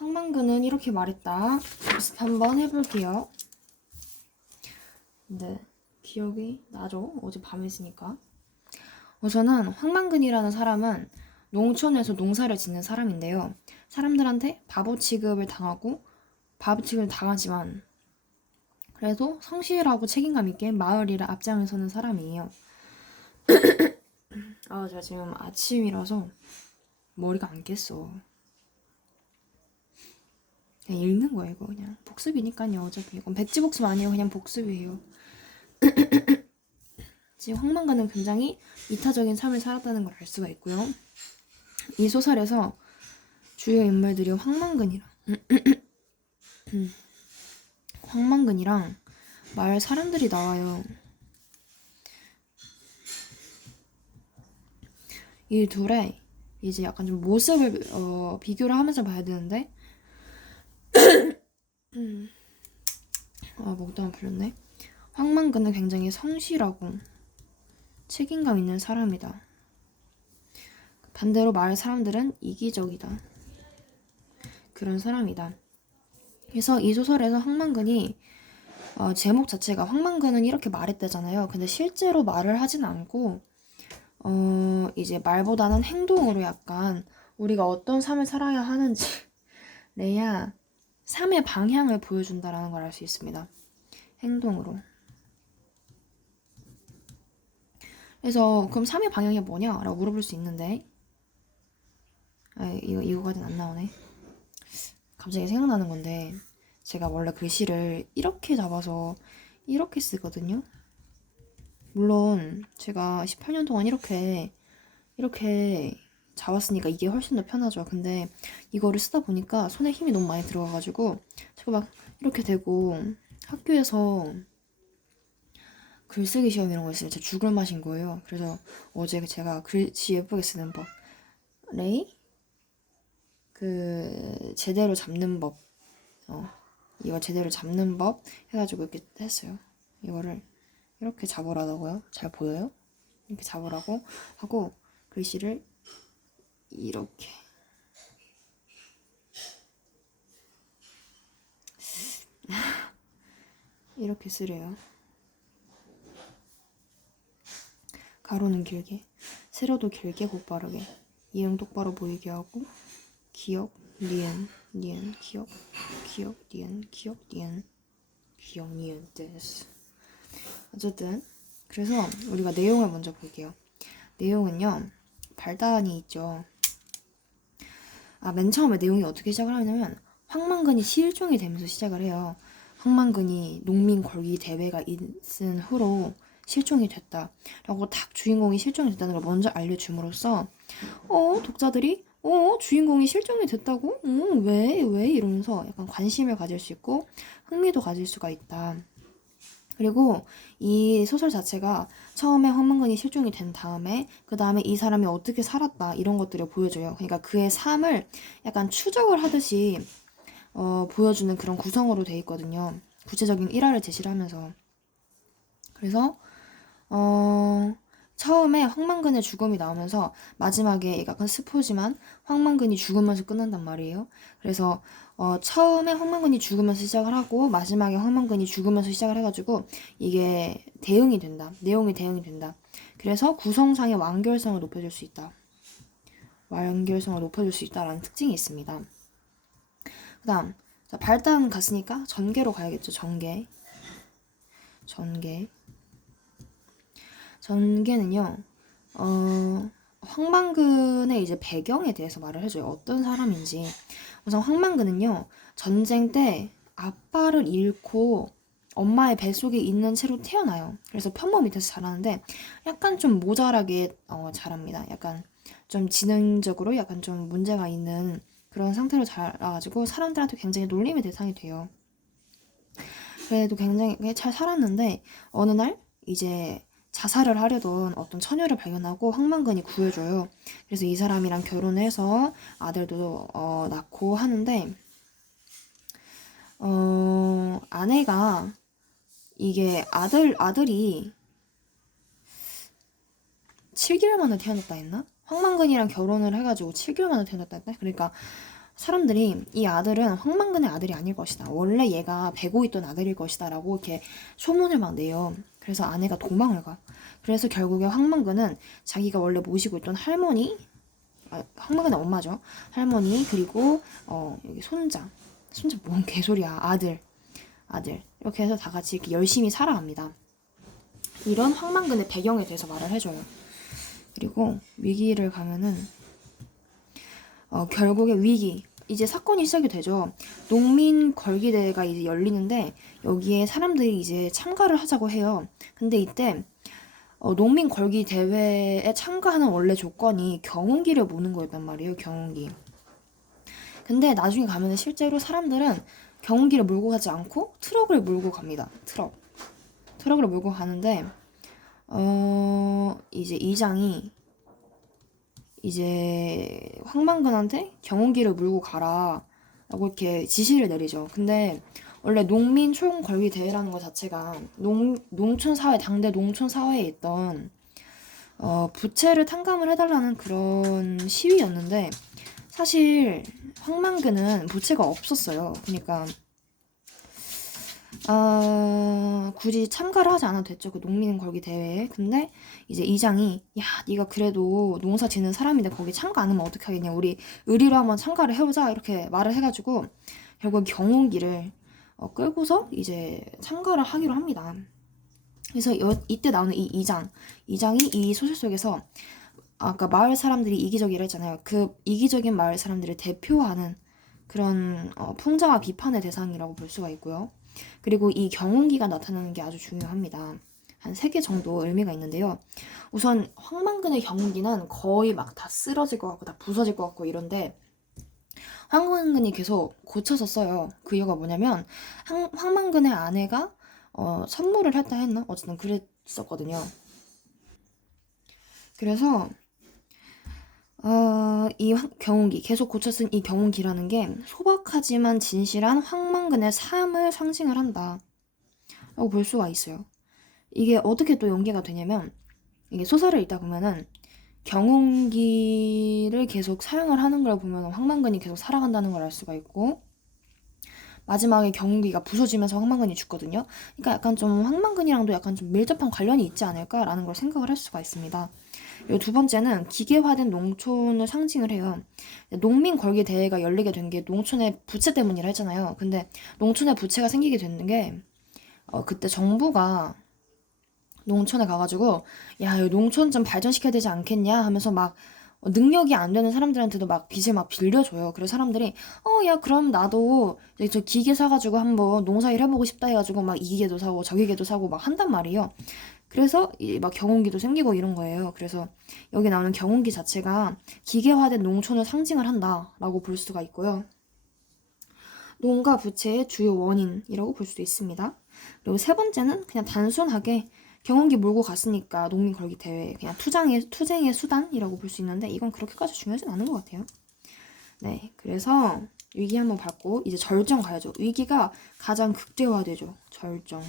황만근은 이렇게 말했다. 연습 한번 해볼게요. 근데 기억이 나죠? 어제 밤에 했으니까. 우선은 황만근이라는 사람은 농촌에서 농사를 짓는 사람인데요. 사람들한테 바보 취급을 당하고 바보 취급을 당하지만 그래도 성실하고 책임감 있게 마을 일에 앞장을 서는 사람이에요. 제가 지금 아침이라서 머리가 안 깼어. 그냥 읽는 거예요, 이거 그냥. 복습이니까요, 어차피. 이건 백지복습 아니에요, 그냥 복습이에요. 지금 황만가는 굉장히 이타적인 삶을 살았다는 걸 알 수가 있고요. 이 소설에서 주요 인물들이 황만근이랑 마을 사람들이 나와요. 이 둘의 이제 약간 좀 모습을 비교를 하면서 봐야 되는데 목도 안 풀렸네. 황만근은 굉장히 성실하고 책임감 있는 사람이다. 반대로 마을 사람들은 이기적이다. 그런 사람이다. 그래서 이 소설에서 황만근이 제목 자체가 황만근은 이렇게 말했대잖아요. 근데 실제로 말을 하진 않고 이제 말보다는 행동으로 약간 우리가 어떤 삶을 살아야 하는지 내야 삶의 방향을 보여준다라는 걸 알 수 있습니다. 행동으로. 그래서 그럼 삶의 방향이 뭐냐? 라고 물어볼 수 있는데 이거까지는 안 나오네. 갑자기 생각나는 건데 제가 원래 글씨를 이렇게 잡아서 이렇게 쓰거든요. 물론 제가 18년 동안 이렇게 잡았으니까 이게 훨씬 더 편하죠. 근데 이거를 쓰다 보니까 손에 힘이 너무 많이 들어가가지고 제가 막 이렇게 되고 학교에서 글쓰기 시험 이런 거 있으면 진짜 죽을 맛인 거예요. 그래서 어제 제가 글씨 예쁘게 쓰는 법 레이? 제대로 잡는 법 이거 제대로 잡는 법 해가지고 이렇게 했어요. 이거를 이렇게 잡으라고요. 잘 보여요? 이렇게 잡으라고 하고 글씨를 이렇게 이렇게 쓰래요. 가로는 길게, 세로도 길게 곧바르게, 이응 똑바로 보이게 하고 기역, 니은, 기역, 니은, 기역, 니은 데스. 어쨌든 그래서 우리가 내용을 먼저 볼게요. 내용은요, 발단이 있죠. 맨 처음에 내용이 어떻게 시작을 하냐면 황만근이 실종이 되면서 시작을 해요. 황만근이 농민 걸기 대회가 있은 후로 실종이 됐다 라고 딱 주인공이 실종이 됐다는 걸 먼저 알려줌으로써 독자들이 주인공이 실종이 됐다고? 왜? 이러면서 약간 관심을 가질 수 있고 흥미도 가질 수가 있다. 그리고 이 소설 자체가 처음에 황만근이 실종이 된 다음에 그 다음에 이 사람이 어떻게 살았다 이런 것들을 보여줘요. 그러니까 그의 삶을 약간 추적을 하듯이 보여주는 그런 구성으로 돼 있거든요. 구체적인 일화를 제시를 하면서. 그래서 처음에 황만근의 죽음이 나오면서 마지막에 약간 스포지만 황만근이 죽으면서 끝난단 말이에요. 그래서 처음에 황만근이 죽으면서 시작을 하고 마지막에 황만근이 죽으면서 시작을 해가지고 이게 대응이 된다. 내용이 대응이 된다. 그래서 구성상의 완결성을 높여줄 수 있다. 완결성을 높여줄 수 있다라는 특징이 있습니다. 그 다음 발단 갔으니까 전개로 가야겠죠. 전개는요. 황만근의 이제 배경에 대해서 말을 해줘요. 어떤 사람인지. 우선 황만근은요. 전쟁 때 아빠를 잃고 엄마의 뱃속에 있는 채로 태어나요. 그래서 편모 밑에서 자라는데 약간 좀 모자라게 자랍니다. 약간 좀 지능적으로 약간 좀 문제가 있는 그런 상태로 자라가지고 사람들한테 굉장히 놀림의 대상이 돼요. 그래도 굉장히 잘 살았는데 어느 날 이제 자살을 하려던 어떤 처녀를 발견하고 황만근이 구해줘요. 그래서 이 사람이랑 결혼해서 아들도 낳고 하는데 아내가 이게 아들이 7개월 만에 태어났다 했나? 황만근이랑 결혼을 해가지고 7개월 만에 태어났다 했나? 그러니까 사람들이 이 아들은 황만근의 아들이 아닐 것이다. 원래 얘가 베고 있던 아들일 것이다. 라고 이렇게 소문을 막 내요. 그래서 아내가 도망을 가. 그래서 결국에 황만근은 자기가 원래 모시고 있던 할머니, 황만근의 엄마죠. 할머니, 그리고, 여기 손자 뭔 개소리야. 아들. 이렇게 해서 다 같이 이렇게 열심히 살아갑니다. 이런 황만근의 배경에 대해서 말을 해줘요. 그리고 위기를 가면은, 결국에 위기. 이제 사건이 시작이 되죠. 농민 걸기대회가 이제 열리는데 여기에 사람들이 이제 참가를 하자고 해요. 근데 이때 농민 걸기 대회에 참가하는 원래 조건이 경운기를 모는 거였단 말이에요. 경운기. 근데 나중에 가면은 실제로 사람들은 경운기를 몰고 가지 않고 트럭을 몰고 갑니다. 트럭을 몰고 가는데 이제 이장이 이제 황만근한테 경운기를 물고 가라 라고 이렇게 지시를 내리죠. 근데 원래 농민 총걸기 대회라는 것 자체가 농촌 사회, 당대 농촌 사회에 있던 부채를 탕감을 해달라는 그런 시위였는데 사실 황만근은 부채가 없었어요. 그러니까 굳이 참가를 하지 않아도 됐죠. 그 농민 걸기 대회에. 근데 이제 이장이 야, 네가 그래도 농사 짓는 사람인데 거기 참가 안 하면 어떡하겠냐. 우리 의리로 한번 참가를 해보자. 이렇게 말을 해가지고 결국 경운기를 끌고서 이제 참가를 하기로 합니다. 그래서 이때 나오는 이 이장이 이 소설 속에서 아까 마을 사람들이 이기적이라 했잖아요. 그 이기적인 마을 사람들을 대표하는 그런 풍자와 비판의 대상이라고 볼 수가 있고요. 그리고 이 경운기가 나타나는 게 아주 중요합니다. 한 3개 정도 의미가 있는데요. 우선 황만근의 경운기는 거의 막 다 쓰러질 것 같고 다 부서질 것 같고 이런데 황만근이 계속 고쳐서 써요. 그 이유가 뭐냐면 황만근의 아내가 선물을 했다 했나? 어쨌든 그랬었거든요. 그래서 이 경운기, 계속 고쳐 쓴 이 경운기라는 게 소박하지만 진실한 황만근의 삶을 상징을 한다 라고 볼 수가 있어요. 이게 어떻게 또 연계가 되냐면 이게 소설을 읽다 보면은 경운기를 계속 사용을 하는 걸 보면 황만근이 계속 살아간다는 걸 알 수가 있고 마지막에 경운기가 부서지면서 황만근이 죽거든요. 그러니까 약간 좀 황만근이랑도 약간 좀 밀접한 관련이 있지 않을까라는 걸 생각을 할 수가 있습니다. 그리고 두 번째는 기계화된 농촌을 상징을 해요. 농민 걸기 대회가 열리게 된 게 농촌의 부채 때문이라 했잖아요. 근데 농촌의 부채가 생기게 된 게 그때 정부가 농촌에 가가지고 야, 농촌 좀 발전시켜야 되지 않겠냐 하면서 막 능력이 안 되는 사람들한테도 막 빚을 막 빌려줘요. 그래서 사람들이 야, 그럼 나도 저 기계 사가지고 한번 농사일 해보고 싶다 해가지고 막 이 기계도 사고 저 기계도 사고 막 한단 말이에요. 그래서 막 경운기도 생기고 이런 거예요. 그래서 여기 나오는 경운기 자체가 기계화된 농촌을 상징을 한다라고 볼 수가 있고요. 농가 부채의 주요 원인이라고 볼 수도 있습니다. 그리고 세 번째는 그냥 단순하게 경운기 몰고 갔으니까 농민 걸기 대회 그냥 투쟁의 수단이라고 볼 수 있는데 이건 그렇게까지 중요하진 않은 것 같아요. 네, 그래서 위기 한번 밟고 이제 절정 가야죠. 위기가 가장 극대화되죠. 절정.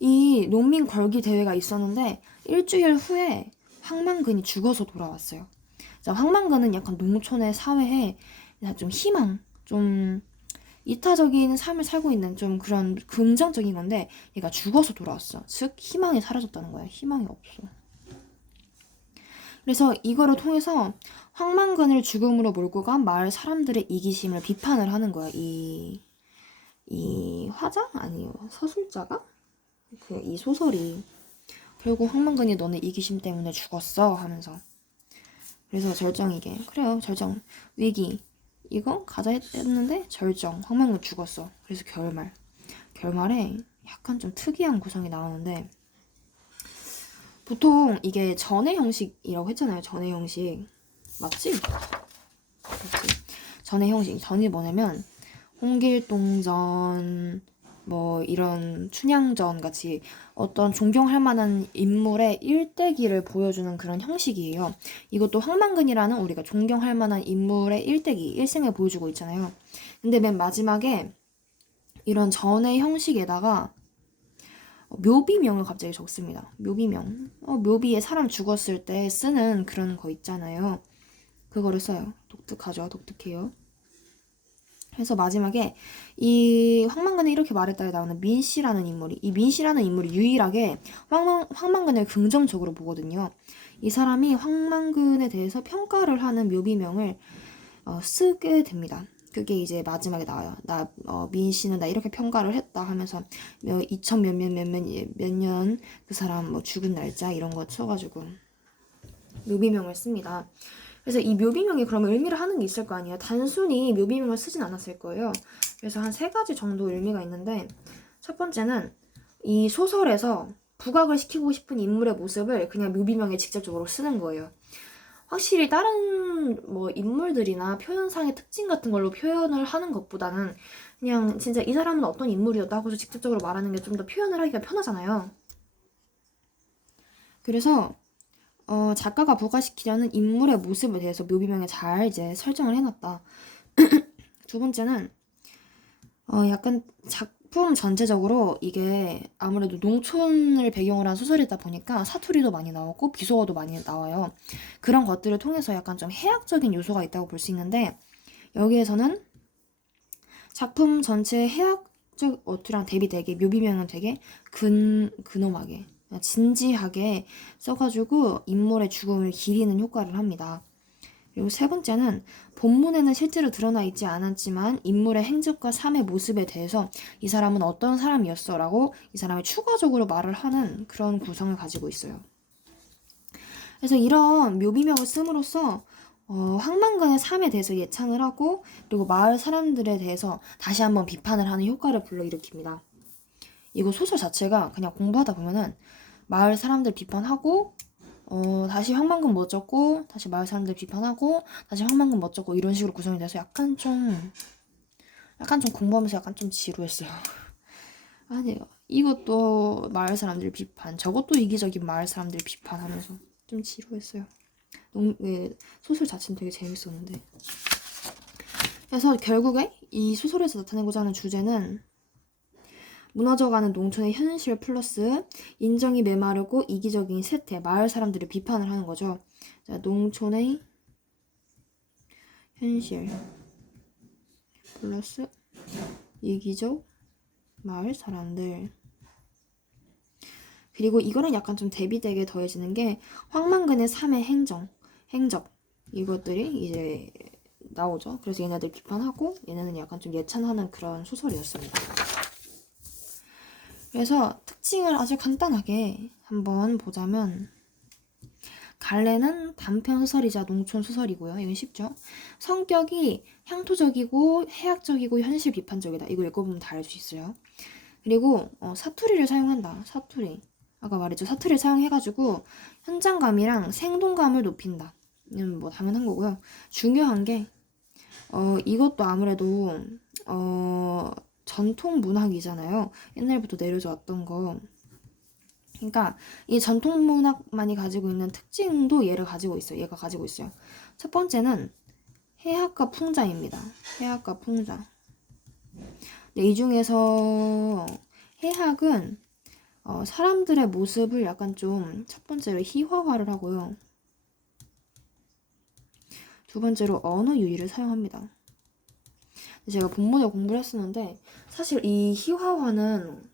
이 농민 걸기 대회가 있었는데 일주일 후에 황만근이 죽어서 돌아왔어요. 자, 황만근은 약간 농촌의 사회에 좀 희망, 좀 이타적인 삶을 살고 있는 좀 그런 긍정적인 건데 얘가 죽어서 돌아왔어. 즉 희망이 사라졌다는 거야. 희망이 없어. 그래서 이거를 통해서 황만근을 죽음으로 몰고 간 마을 사람들의 이기심을 비판을 하는 거야. 이 화자? 아니요. 서술자가? 이 소설이 결국 황만근이 너네 이기심 때문에 죽었어 하면서 그래서 절정이게 그래요. 절정 위기 이거 가자 했는데 절정 황만근 죽었어. 그래서 결말에 약간 좀 특이한 구성이 나오는데 보통 이게 전의 형식이라고 했잖아요. 전의 형식 맞지? 전의 형식 전이 뭐냐면 홍길동전 뭐 이런 춘향전 같이 어떤 존경할 만한 인물의 일대기를 보여주는 그런 형식이에요. 이것도 황만근이라는 우리가 존경할 만한 인물의 일생을 보여주고 있잖아요. 근데 맨 마지막에 이런 전의 형식에다가 묘비명을 갑자기 적습니다. 묘비명. 묘비에 사람 죽었을 때 쓰는 그런 거 있잖아요. 그거를 써요. 독특하죠. 독특해요. 그래서 마지막에 이 황만근이 이렇게 말했다에 나오는 민씨라는 인물이, 이 민씨라는 인물이 유일하게 황만근을 긍정적으로 보거든요. 이 사람이 황만근에 대해서 평가를 하는 묘비명을 쓰게 됩니다. 그게 이제 마지막에 나와요. 민씨는 나 이렇게 평가를 했다 하면서 2000 몇 년 그 사람 뭐 죽은 날짜 이런 거 써가지고 묘비명을 씁니다. 그래서 이 묘비명이 그러면 의미를 하는 게 있을 거 아니에요. 단순히 묘비명을 쓰진 않았을 거예요. 그래서 한 3가지 정도 의미가 있는데, 첫 번째는 이 소설에서 부각을 시키고 싶은 인물의 모습을 그냥 묘비명에 직접적으로 쓰는 거예요. 확실히 다른 뭐 인물들이나 표현상의 특징 같은 걸로 표현을 하는 것보다는 그냥 진짜 이 사람은 어떤 인물이었다 하고서 직접적으로 말하는 게 좀 더 표현을 하기가 편하잖아요. 그래서 작가가 부각시키려는 인물의 모습에 대해서 묘비명에 잘 이제 설정을 해놨다. 두 번째는 약간 작품 전체적으로 이게 아무래도 농촌을 배경으로 한 소설이다 보니까 사투리도 많이 나오고 비속어도 많이 나와요. 그런 것들을 통해서 약간 좀 해학적인 요소가 있다고 볼 수 있는데, 여기에서는 작품 전체의 해학적 어투랑 대비되게 묘비명은 되게 근엄하게 진지하게 써가지고 인물의 죽음을 기리는 효과를 합니다. 그리고 세 번째는 본문에는 실제로 드러나 있지 않았지만 인물의 행적과 삶의 모습에 대해서 이 사람은 어떤 사람이었어 라고 이 사람이 추가적으로 말을 하는 그런 구성을 가지고 있어요. 그래서 이런 묘비명을 씀으로써 황만관의 삶에 대해서 예찬을 하고, 그리고 마을 사람들에 대해서 다시 한번 비판을 하는 효과를 불러일으킵니다. 이거 소설 자체가 그냥 공부하다 보면은 마을 사람들 비판하고 다시 황만근 멋졌고, 다시 마을 사람들 비판하고, 다시 황만근 멋졌고, 이런 식으로 구성이 돼서 약간 좀 공부하면서 약간 좀 지루했어요. 아니에요. 이것도 마을 사람들 비판, 저것도 이기적인 마을 사람들 비판하면서 좀 지루했어요. 소설 자체는 되게 재밌었는데. 그래서 결국에 이 소설에서 나타내고자 하는 주제는 무너져가는 농촌의 현실 플러스 인정이 메마르고 이기적인 세태, 마을 사람들을 비판을 하는 거죠. 자, 농촌의 현실 플러스 이기적 마을 사람들. 그리고 이거는 약간 좀 대비되게 더해지는 게 황만근의 3의 행적 이것들이 이제 나오죠. 그래서 얘네들 비판하고 얘네는 약간 좀 예찬하는 그런 소설이었습니다. 그래서 특징을 아주 간단하게 한번 보자면, 갈래는 단편 소설이자 농촌 소설이고요. 이건 쉽죠. 성격이 향토적이고 해학적이고 현실 비판적이다. 이거 읽어보면 다 알 수 있어요. 그리고 사투리를 사용한다. 사투리. 아까 말했죠. 사투리를 사용해가지고 현장감이랑 생동감을 높인다. 이건 뭐 당연한 거고요. 중요한 게 이것도 아무래도 전통 문학이잖아요. 옛날부터 내려져 왔던 거. 그러니까 이 전통 문학만이 가지고 있는 특징도 얘가 가지고 있어요. 첫 번째는 해학과 풍자입니다. 해학과 풍자. 네, 이 중에서 해학은 사람들의 모습을 약간 좀 첫 번째로 희화화를 하고요. 두 번째로 언어 유희를 사용합니다. 제가 본문에 공부를 했었는데 사실 이 희화화는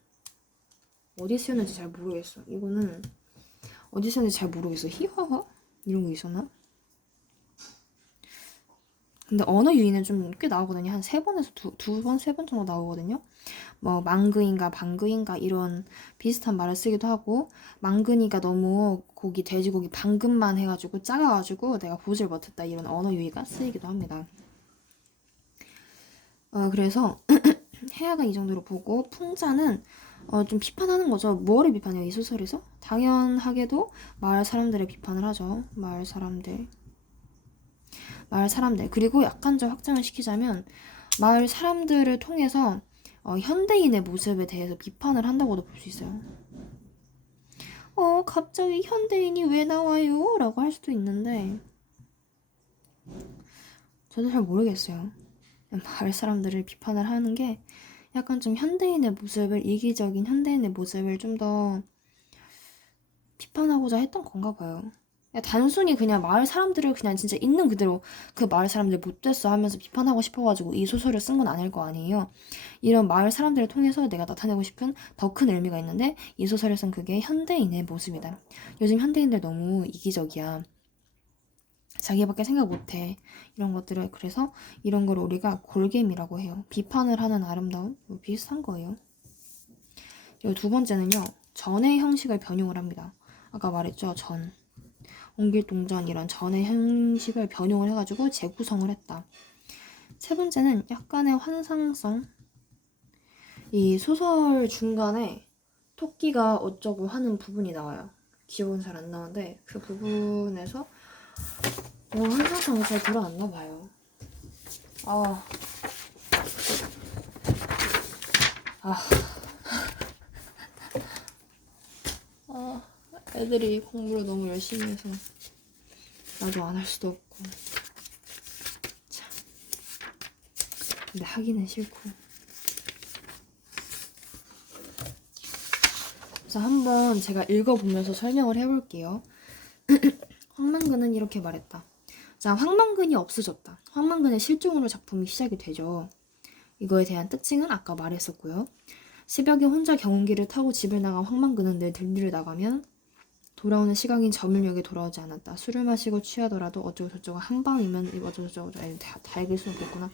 어디 쓰였는지 잘 모르겠어. 이거는 어디 쓰였는지 잘 모르겠어. 희화화? 이런 거 있었나? 근데 언어 유희는 좀 꽤 나오거든요. 한 3번에서 두 번, 3번 정도 나오거든요. 뭐 망근인가 방근인가 이런 비슷한 말을 쓰기도 하고, 망근이가 너무 돼지고기 방근만 해가지고 작아가지고 내가 보질 못했다, 이런 언어 유희가 쓰이기도 합니다. 그래서 해학은 이 정도로 보고, 풍자는 좀 비판하는 거죠. 뭐를 비판해요, 이 소설에서? 당연하게도 마을 사람들을 비판을 하죠. 마을 사람들. 그리고 약간 좀 확장을 시키자면 마을 사람들을 통해서 현대인의 모습에 대해서 비판을 한다고도 볼 수 있어요. 갑자기 현대인이 왜 나와요? 라고 할 수도 있는데 저도 잘 모르겠어요. 마을 사람들을 비판을 하는 게 약간 좀 이기적인 현대인의 모습을 좀 더 비판하고자 했던 건가 봐요. 단순히 그냥 마을 사람들을 그냥 진짜 있는 그대로 그 마을 사람들 못됐어 하면서 비판하고 싶어가지고 이 소설을 쓴 건 아닐 거 아니에요. 이런 마을 사람들을 통해서 내가 나타내고 싶은 더 큰 의미가 있는데 이 소설에선 그게 현대인의 모습이다. 요즘 현대인들 너무 이기적이야. 자기밖에 생각 못해. 이런 것들을. 그래서 이런 걸 우리가 골겜이라고 해요. 비판을 하는 아름다움? 뭐 비슷한 거예요. 그리고 두 번째는요. 전의 형식을 변형을 합니다. 아까 말했죠. 옹길동전 이런 전의 형식을 변형을 해가지고 재구성을 했다. 세 번째는 약간의 환상성. 이 소설 중간에 토끼가 어쩌고 하는 부분이 나와요. 기억은 잘 안 나는데 그 부분에서 환상성이 잘 드러났나 봐요. 애들이 공부를 너무 열심히 해서 나도 안 할 수도 없고. 참. 근데 하기는 싫고. 그래서 한번 제가 읽어보면서 설명을 해볼게요. 황만근은 이렇게 말했다. 자, 황만근이 없어졌다. 황만근의 실종으로 작품이 시작이 되죠. 이거에 대한 특징은 아까 말했었고요. 새벽에 혼자 경운기를 타고 집을 나간 황만근은 늘 들리를 나가면 돌아오는 시각인 저물역에 돌아오지 않았다. 술을 마시고 취하더라도 어쩌고 저쩌고 한밤이면 어쩌고 저쩌고 다 읽을 수는 없겠구나.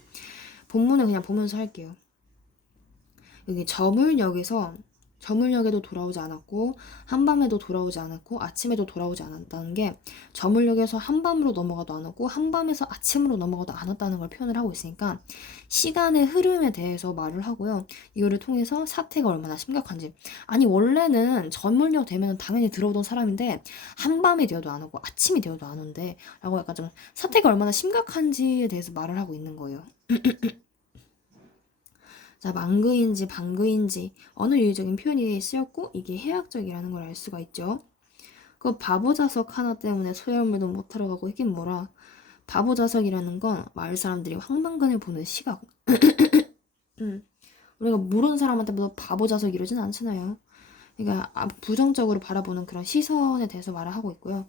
본문은 그냥 보면서 할게요. 여기 저물역에도 돌아오지 않았고 한밤에도 돌아오지 않았고 아침에도 돌아오지 않았다는 게 저물역에서 한밤으로 넘어가도 않았고 한밤에서 아침으로 넘어가도 않았다는 걸 표현을 하고 있으니까 시간의 흐름에 대해서 말을 하고요. 이거를 통해서 사태가 얼마나 심각한지. 아니 원래는 저물역 되면 당연히 들어오던 사람인데 한밤이 되어도 안 오고 아침이 되어도 안 온대 라고 약간 좀 사태가 얼마나 심각한지에 대해서 말을 하고 있는 거예요. 자, 망그인지 방그인지 어느 유의적인 표현이 쓰였고 이게 해학적이라는 걸 알 수가 있죠. 그 바보 자석 하나 때문에 소열물도 못하러 가고 이긴 뭐라. 바보 자석이라는 건 마을 사람들이 황만근을 보는 시각. 우리가 모르는 사람한테 뭐 바보 자석 이러진 않잖아요. 그러니까 부정적으로 바라보는 그런 시선에 대해서 말을 하고 있고요.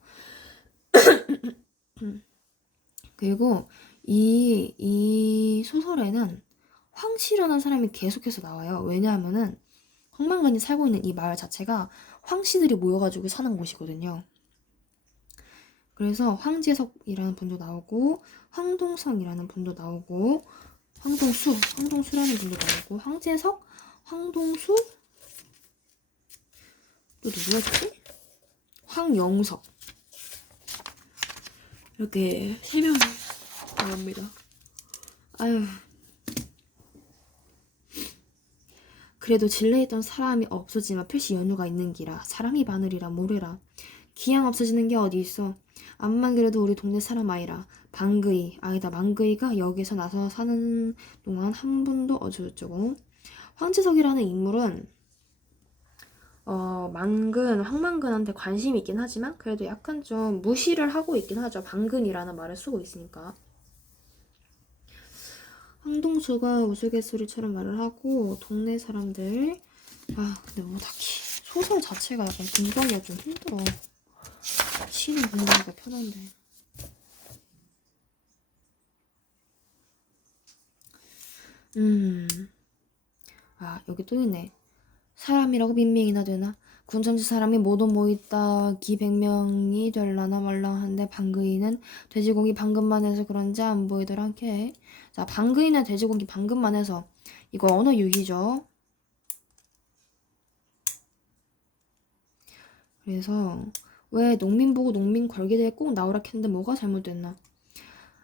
그리고 이 소설에는 황씨라는 사람이 계속해서 나와요. 왜냐하면은 황만근이 살고 있는 이 마을 자체가 황씨들이 모여가지고 사는 곳이거든요. 그래서 황재석이라는 분도 나오고 황동성이라는 분도 나오고 황동수라는 분도 나오고 황재석, 황동수 또 누구였지? 황영석 이렇게 3명이 나옵니다. 아유. 그래도 진례했던 사람이 없어지만 필시 연유가 있는 기라. 사람이 바늘이라 모래라. 기양 없어지는 게 어디 있어. 암만 그래도 우리 동네 사람 아이라. 망그이가 여기서 나서 사는 동안 한 번도 어쩌고저쩌고. 황재석이라는 인물은 황만근한테 관심이 있긴 하지만 그래도 약간 좀 무시를 하고 있긴 하죠. 방근이라는 말을 쓰고 있으니까. 황동수가 우스갯소리처럼 말을 하고 동네 사람들 근데 뭐 딱히 소설 자체가 약간 분석이 좀 힘들어. 시는 분석하기가 편한데. 여기 또 있네. 사람이라고 빈명이나 되나? 군전지 사람이 모두 모있다 기 100명이 될라나 말랑한데 방그이는 돼지고기 방금만 해서 그런지 안 보이더라 게. 자, 방그이는 돼지고기 방금만 해서 이거 언어 유희죠. 그래서 왜 농민 보고 농민 걸기대에 꼭 나오라 했는데 뭐가 잘못됐나?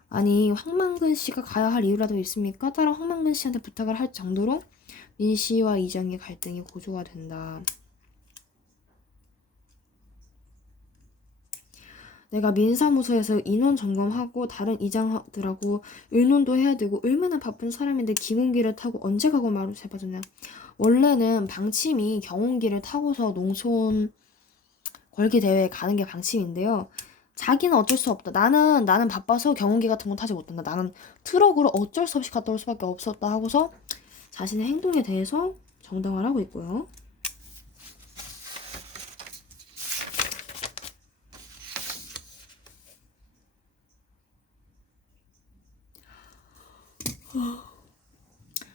아니 황만근 씨가 가야 할 이유라도 있습니까? 따라 황만근 씨한테 부탁을 할 정도로 민 씨와 이장의 갈등이 고조가 된다. 내가 민사무소에서 인원 점검하고 다른 이장들하고 의논도 해야 되고 얼마나 바쁜 사람인데 기공기를 타고 언제 가고 말을 해봐주냐. 원래는 방침이 경운기를 타고서 농촌 걸기 대회에 가는 게 방침인데요. 자기는 어쩔 수 없다. 나는 바빠서 경운기 같은 건 타지 못한다. 나는 트럭으로 어쩔 수 없이 갔다 올 수밖에 없었다 하고서 자신의 행동에 대해서 정당화를 하고 있고요.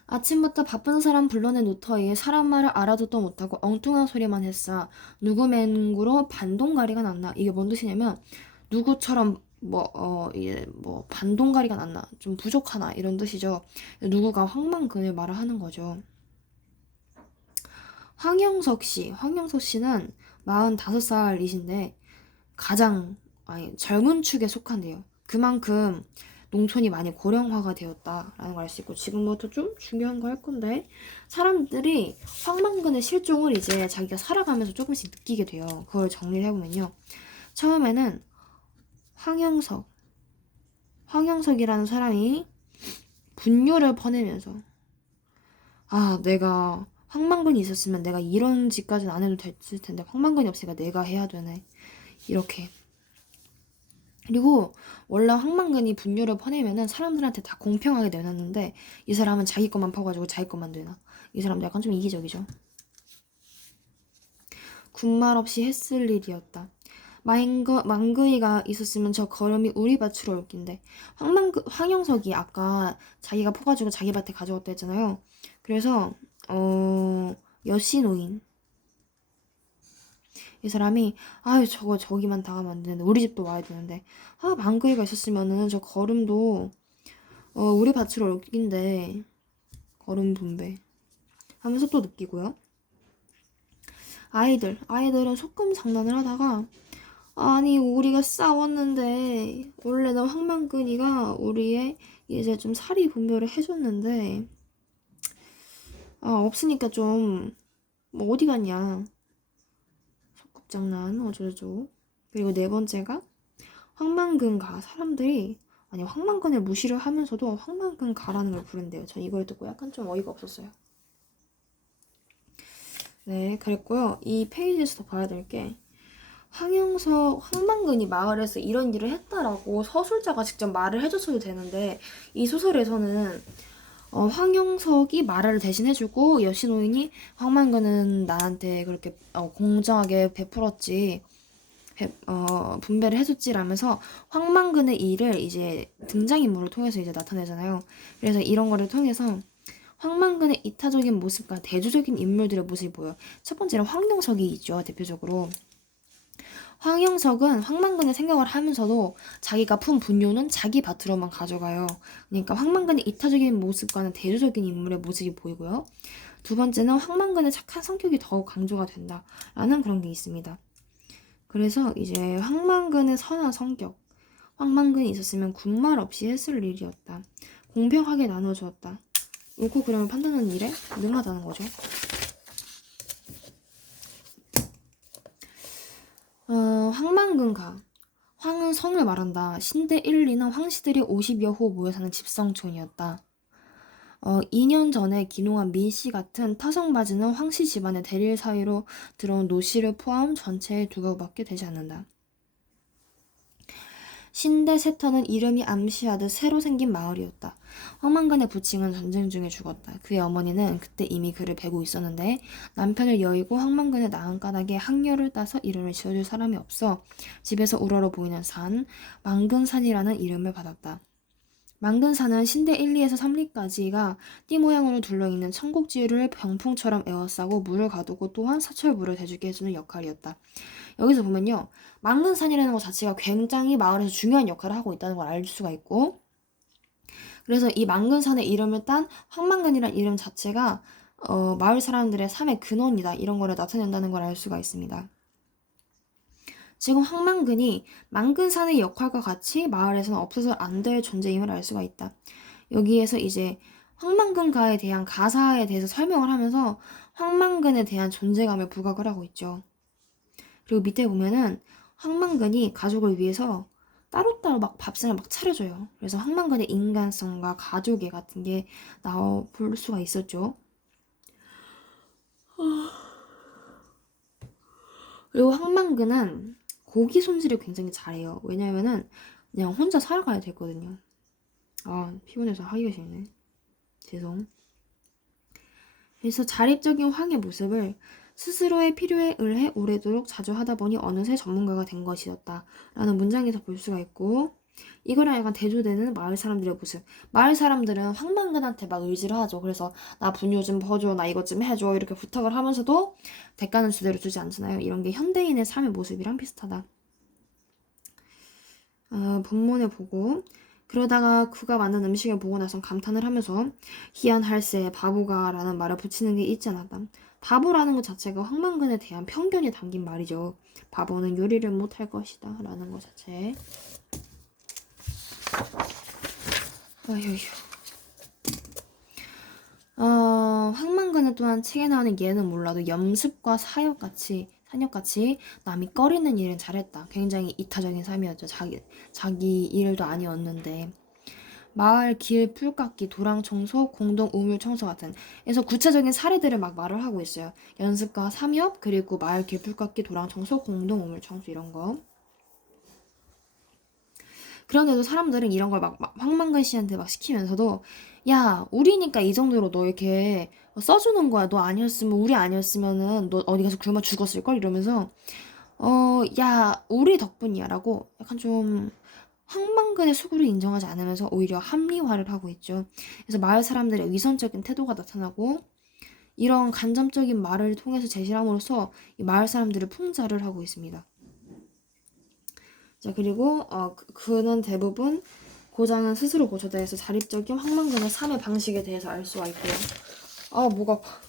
아침부터 바쁜 사람 불러내 놓더니 사람 말을 알아듣도 못하고 엉뚱한 소리만 했어. 누구 맹구로 반동가리가 났나? 이게 뭔 뜻이냐면 누구처럼 이게 반동가리가 났나? 좀 부족하나? 이런 뜻이죠. 누구가 황망근을 말을 하는 거죠. 황영석 씨는 45살이신데 가장 젊은 축에 속한대요. 그만큼 농촌이 많이 고령화가 되었다라는 걸 알 수 있고, 지금부터 좀 중요한 거 할 건데, 사람들이 황망근의 실종을 이제 자기가 살아가면서 조금씩 느끼게 돼요. 그걸 정리를 해보면요. 처음에는 황영석이라는 사람이 분뇨를 퍼내면서, 내가 황망근이 있었으면 내가 이런 짓까지는 안 해도 됐을 텐데 황망근이 없으니까 내가 해야 되네, 이렇게. 그리고 원래 황망근이 분뇨를 퍼내면은 사람들한테 다 공평하게 내놨는데 이 사람은 자기 것만 퍼가지고 자기 것만 내놔. 이 사람도 약간 좀 이기적이죠. 군말 없이 했을 일이었다. 망근이가 있었으면 저 걸음이 우리 밭으로 올 낀데. 황영석이 아까 자기가 퍼가지고 자기 밭에 가져왔다 했잖아요. 그래서 여신오인, 이 사람이 저기만 당하면 안 되는데 우리 집도 와야 되는데 망그이가 있었으면은 저 걸음도 우리 밭으로 옮긴데 걸음 분배 하면서 또 느끼고요. 아이들은 소금 장난을 하다가, 아니 우리가 싸웠는데 원래는 황망근이가 우리의 이제 좀 사리 분별을 해줬는데 없으니까 좀 어디 갔냐, 장난 어쩌죠. 그리고 네 번째가 황망근가. 사람들이 황망근을 무시를 하면서도 황망근가라는 걸 부른대요. 전 이걸 듣고 약간 좀 어이가 없었어요. 네, 그랬고요. 이 페이지에서 더 봐야 될 게, 황망근이 마을에서 이런 일을 했다라고 서술자가 직접 말을 해줬어도 되는데, 이 소설에서는 황영석이 말을 대신해주고 여신오인이 황망근은 나한테 그렇게 공정하게 베풀었지, 분배를 해줬지라면서 황망근의 일을 이제 등장인물을 통해서 이제 나타내잖아요. 그래서 이런 거를 통해서 황망근의 이타적인 모습과 대조적인 인물들의 모습이 보여요. 첫 번째는 황영석이 있죠, 대표적으로. 황영석은 황망근의 생각을 하면서도 자기가 푼 분뇨는 자기 밭으로만 가져가요. 그러니까 황망근의 이타적인 모습과는 대조적인 인물의 모습이 보이고요. 두 번째는 황망근의 착한 성격이 더욱 강조가 된다라는 그런 게 있습니다. 그래서 이제 황망근의 선한 성격, 황망근이 있었으면 군말 없이 했을 일이었다. 공평하게 나눠주었다. 옳고 그름을 판단하는 일에 능하다는 거죠. 황망근가. 황은 성을 말한다. 신대 1, 2는 황씨들이 50여 호 모여 사는 집성촌이었다. 2년 전에 기농한 민씨 같은 타성맞이는 황씨 집안의 대릴 사이로 들어온 노씨를 포함 전체의 2가구밖에 되지 않는다. 신대 세터는 이름이 암시하듯 새로 생긴 마을이었다. 황망근의 부친은 전쟁 중에 죽었다. 그의 어머니는 그때 이미 그를 베고 있었는데 남편을 여의고 황망근의 나은 까닭에 학렬을 따서 이름을 지어줄 사람이 없어 집에서 우러러 보이는 산, 망근산이라는 이름을 받았다. 망근산은 신대 1, 2에서 3리까지가 띠 모양으로 둘러있는 천국지유를 병풍처럼 에워싸고 물을 가두고 또한 사철물을 대주게 해주는 역할이었다. 여기서 보면요, 망근산이라는 것 자체가 굉장히 마을에서 중요한 역할을 하고 있다는 걸 알 수가 있고, 그래서 이 망근산의 이름을 딴 황망근이라는 이름 자체가 마을 사람들의 삶의 근원이다, 이런 거를 나타낸다는 걸 알 수가 있습니다. 지금 황망근이 망근산의 역할과 같이 마을에서는 없어서 안 될 존재임을 알 수가 있다. 여기에서 이제 황망근가에 대한 가사에 대해서 설명을 하면서 황망근에 대한 존재감을 부각을 하고 있죠. 그리고 밑에 보면은 황망근이 가족을 위해서 따로따로 막 밥상을 막 차려줘요. 그래서 황망근의 인간성과 가족애 같은 게 나와 볼 수가 있었죠. 그리고 황망근은 고기 손질을 굉장히 잘해요. 왜냐면은 그냥 혼자 살아가야 되거든요. 피곤해서 하기가 싫네. 죄송. 그래서 자립적인 황의 모습을 스스로의 필요에 의해 오래도록 자주 하다 보니 어느새 전문가가 된 것이었다 라는 문장에서 볼 수가 있고, 이거랑 약간 대조되는 마을 사람들의 모습. 마을 사람들은 황만근한테 막 의지를 하죠. 그래서 나 분유 좀 퍼줘, 나 이것 좀 해줘 이렇게 부탁을 하면서도 대가는 제대로 주지 않잖아요. 이런 게 현대인의 삶의 모습이랑 비슷하다. 본문에 보고 그러다가 그가 만든 음식을 보고 나선 감탄을 하면서 희한할세 바보가 라는 말을 붙이는 게 있지 않았다. 바보라는 것 자체가 황만근에 대한 편견이 담긴 말이죠. 바보는 요리를 못할 것이다 라는 것 자체. 어휴. 황만근은 또한 책에 나오는 예는 몰라도 염습과 사역같이 남이 꺼리는 일은 잘했다. 굉장히 이타적인 삶이었죠. 자기 일도 아니었는데. 마을 길 풀깎기, 도랑 청소, 공동 우물 청소 같은. 그래서 구체적인 사례들을 막 말을 하고 있어요. 연습과 삼엽, 그리고 마을 길 풀깎기, 도랑 청소, 공동 우물 청소 이런 거. 그런데도 사람들은 이런 걸 막 황만근 씨한테 막 시키면서도 야 우리니까 이 정도로 너 이렇게 써주는 거야. 너 아니었으면 우리 아니었으면은 너 어디 가서 굶어 죽었을걸 이러면서 야 우리 덕분이야 라고 약간 좀 황만근의 수고를 인정하지 않으면서 오히려 합리화를 하고 있죠. 그래서 마을 사람들의 위선적인 태도가 나타나고 이런 간접적인 말을 통해서 제시함으로써 이 마을 사람들을 풍자를 하고 있습니다. 자, 그리고 그는 대부분 고장은 스스로 고쳐다 해서 자립적인 황만근의 삶의 방식에 대해서 알 수가 있고요. 목 아파.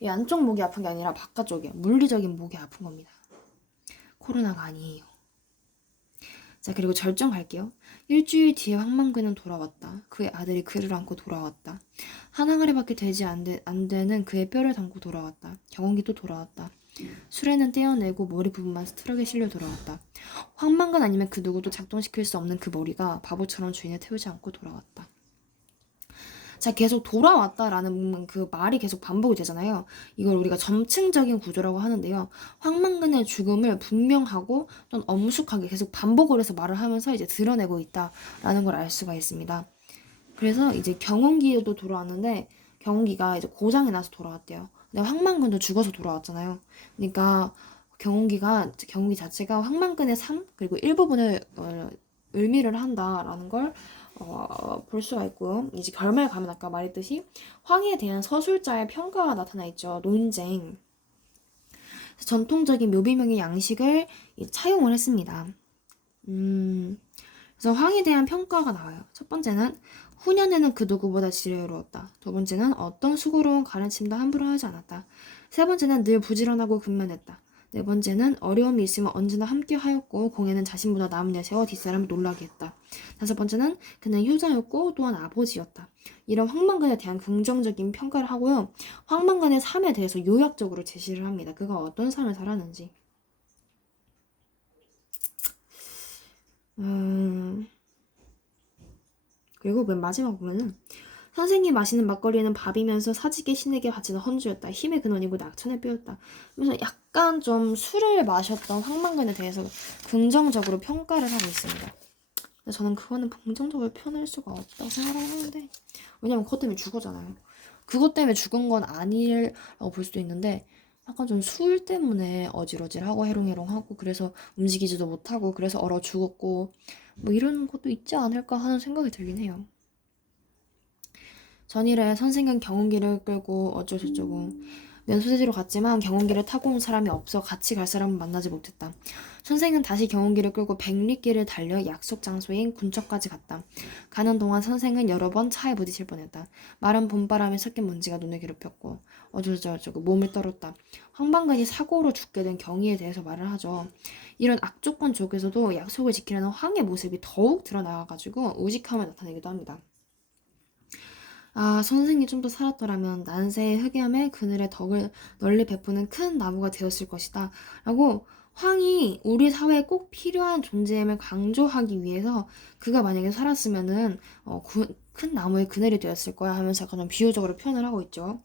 이 안쪽 목이 아픈 게 아니라 바깥쪽에 물리적인 목이 아픈 겁니다. 코로나가 아니에요. 자, 그리고 절정 갈게요. 일주일 뒤에 황만근은 돌아왔다. 그의 아들이 그를 안고 돌아왔다. 한 항아리밖에 되지 안 되는 그의 뼈를 담고 돌아왔다. 경운기도 돌아왔다. 수레는 떼어내고 머리 부분만 트럭에 실려 돌아왔다. 황만근 아니면 그 누구도 작동시킬 수 없는 그 머리가 바보처럼 주인을 태우지 않고 돌아왔다. 자, 계속 돌아왔다라는 그 말이 계속 반복이 되잖아요. 이걸 우리가 점층적인 구조라고 하는데요. 황만근의 죽음을 분명하고 또는 엄숙하게 계속 반복을 해서 말을 하면서 이제 드러내고 있다라는 걸 알 수가 있습니다. 그래서 이제 경운기도 돌아왔는데 경운기가 이제 고장이 나서 돌아왔대요. 근데 황만근도 죽어서 돌아왔잖아요. 그러니까 경운기 자체가 황만근의 삶 그리고 일부분을 의미를 한다라는 걸 볼 수가 있고요. 이제 결말 가면 아까 말했듯이 황에 대한 서술자의 평가가 나타나 있죠. 논쟁. 전통적인 묘비명의 양식을 차용을 했습니다. 그래서 황에 대한 평가가 나와요. 첫 번째는 후년에는 그 누구보다 지혜로웠다. 두 번째는 어떤 수고로운 가르침도 함부로 하지 않았다. 세 번째는 늘 부지런하고 근면했다. 네 번째는 어려움이 있으면 언제나 함께 하였고 공에는 자신보다 남을 내세워 뒷사람을 놀라게 했다. 다섯 번째는 그는 효자였고 또한 아버지였다. 이런 황만근에 대한 긍정적인 평가를 하고요. 황만근의 삶에 대해서 요약적으로 제시를 합니다. 그가 어떤 삶을 살았는지. 그리고 맨 마지막 보면은 선생님 마시는 막걸리는 밥이면서 사직의 신에게 바치는 헌주였다. 힘의 근원이고 낙천의 뼈였다. 그래서 약간 좀 술을 마셨던 황만근에 대해서 긍정적으로 평가를 하고 있습니다. 근데 저는 그거는 긍정적으로 표현할 수가 없다고 생각을 하는데 왜냐면 그것 때문에 죽었잖아요. 그것 때문에 죽은 건 아니라고 볼 수도 있는데 약간 좀 술 때문에 어질어질하고 해롱해롱하고 그래서 움직이지도 못하고 그래서 얼어 죽었고 뭐 이런 것도 있지 않을까 하는 생각이 들긴 해요. 전일에 선생은 경운기를 끌고 어쩌고저쩌고 면소재지로 갔지만 경운기를 타고 온 사람이 없어 같이 갈 사람은 만나지 못했다. 선생은 다시 경운기를 끌고 백리길을 달려 약속 장소인 군청까지 갔다. 가는 동안 선생은 여러 번 차에 부딪힐 뻔했다. 마른 봄바람에 섞인 먼지가 눈을 괴롭혔고 어쩌고저쩌고 몸을 떨었다. 황만근이 사고로 죽게 된 경위에 대해서 말을 하죠. 이런 악조건 속에서도 약속을 지키려는 황의 모습이 더욱 드러나가지고 우직함을 나타내기도 합니다. 선생이 좀 더 살았더라면 난세의 흑염에 그늘의 덕을 널리 베푸는 큰 나무가 되었을 것이다. 라고 황이 우리 사회에 꼭 필요한 존재임을 강조하기 위해서 그가 만약에 살았으면은 큰 나무의 그늘이 되었을 거야 하면서 약간 좀 비유적으로 표현을 하고 있죠.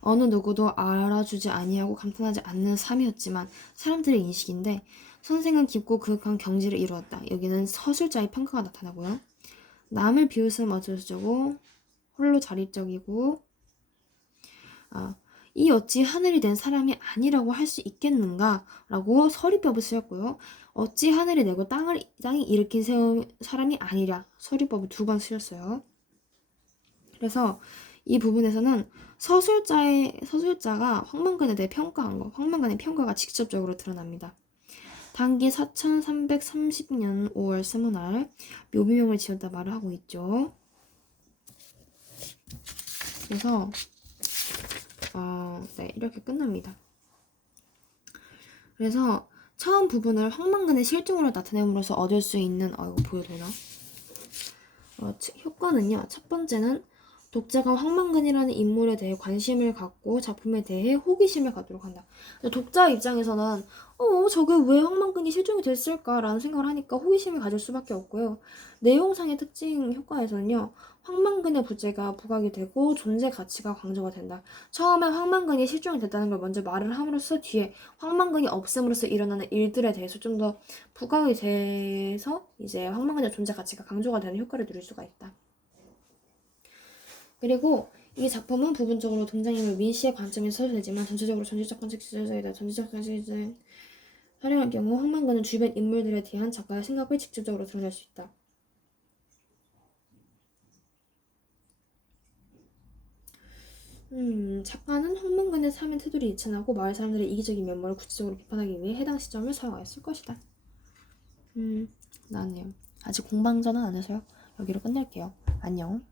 어느 누구도 알아주지 아니하고 감탄하지 않는 삶이었지만 사람들의 인식인데 선생은 깊고 그윽한 경지를 이루었다. 여기는 서술자의 평가가 나타나고요. 남을 비웃음 어쩌고저쩌고 홀로 자립적이고 이 어찌 하늘이 된 사람이 아니라고 할 수 있겠는가? 라고 서리법을 쓰였고요. 어찌 하늘이 내고 땅이 일으킨 사람이 아니랴. 서리법을 2번 쓰였어요. 그래서 이 부분에서는 서술자가 황만근에 대해 평가한 거, 황만근의 평가가 직접적으로 드러납니다. 당기 4330년 5월 스무날 묘비명을 지었다 말을 하고 있죠. 그래서 네, 이렇게 끝납니다. 그래서 처음 부분을 황만근의 실종으로 나타냄으로써 얻을 수 있는 이거 보여도나? 효과는요. 첫 번째는 독자가 황만근이라는 인물에 대해 관심을 갖고 작품에 대해 호기심을 갖도록 한다. 독자 입장에서는 저게 왜 황만근이 실종이 됐을까라는 생각을 하니까 호기심을 가질 수밖에 없고요. 내용상의 특징 효과에서는요. 황만근의 부재가 부각이 되고 존재 가치가 강조가 된다. 처음에 황만근이 실종이 됐다는 걸 먼저 말을 함으로써 뒤에 황만근이 없음으로써 일어나는 일들에 대해서 좀 더 부각이 돼서 이제 황만근의 존재 가치가 강조가 되는 효과를 누릴 수가 있다. 그리고 이 작품은 부분적으로 등장인물 민씨의 관점에서 서술되지만 전체적으로 전지적 관측 시절이다. 전지적 관측을 활용할 경우 황만근은 주변 인물들에 대한 작가의 생각을 직접적으로 드러낼 수 있다. 작가는 황만근의 삶의 태도를 이찬하고 마을 사람들의 이기적인 면모를 구체적으로 비판하기 위해 해당 시점을 사용하였을 것이다. 나네요. 아직 공방전은 안 해서요. 여기로 끝낼게요. 안녕.